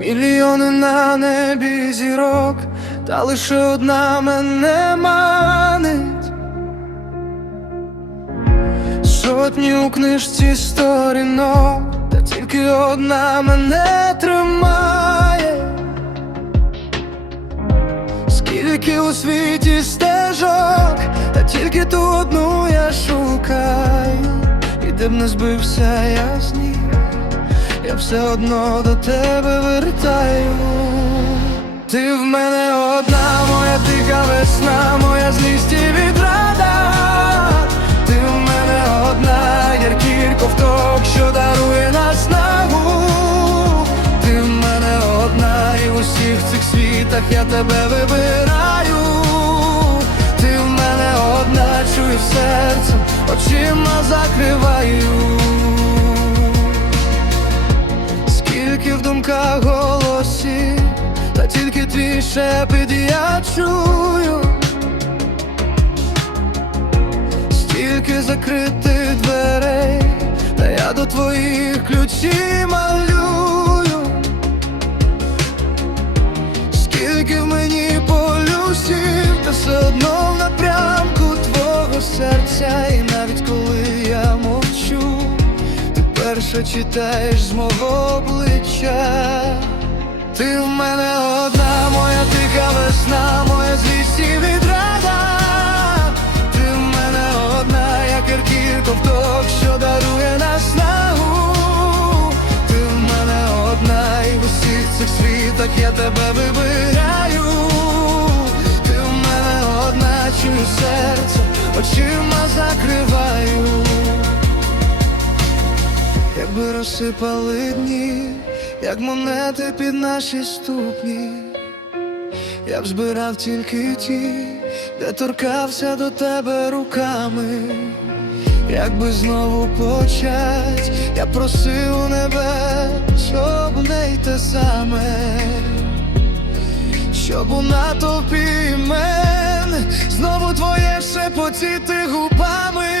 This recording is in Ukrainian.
Мільйони на небі зірок, та лише одна мене манить. Сотні у книжці сторінок, та тільки одна мене тримає. Скільки у світі стежок, та тільки ту одну я шукаю, і де б не збився я з ніг, я все одно до тебе вертаю. Ти в мене одна, моя тиха весна, моя злість і відрада. Ти в мене одна, яркий ковток, що дарує нас наснагу. Ти в мене одна, і в усіх цих світах я тебе вибираю. Ти в мене одна, чую серцем, тільки твій шепіт я чую. Стільки закритих дверей, та я до твоїх ключів малюю. Скільки в мені полюсів, та все одно в напрямку твого серця, і навіть коли я мовчу, ти перша читаєш з мого обличчя. Ти в мене одна, моя тиха весна, моя злість і відрада. Ти в мене одна, як Еркір ковток, що дарує наснагу. Ти в мене одна, і в усіх цих світах я тебе вибираю. Ти в мене одна, чую серце, очима закриваю. Якби розсипали дні, як монети під наші ступні, я б збирав тільки ті, де торкався до тебе руками, якби знову почать, я просив у щоб не й те саме, щоб у натовпі імен знову твоє шепотіти губами.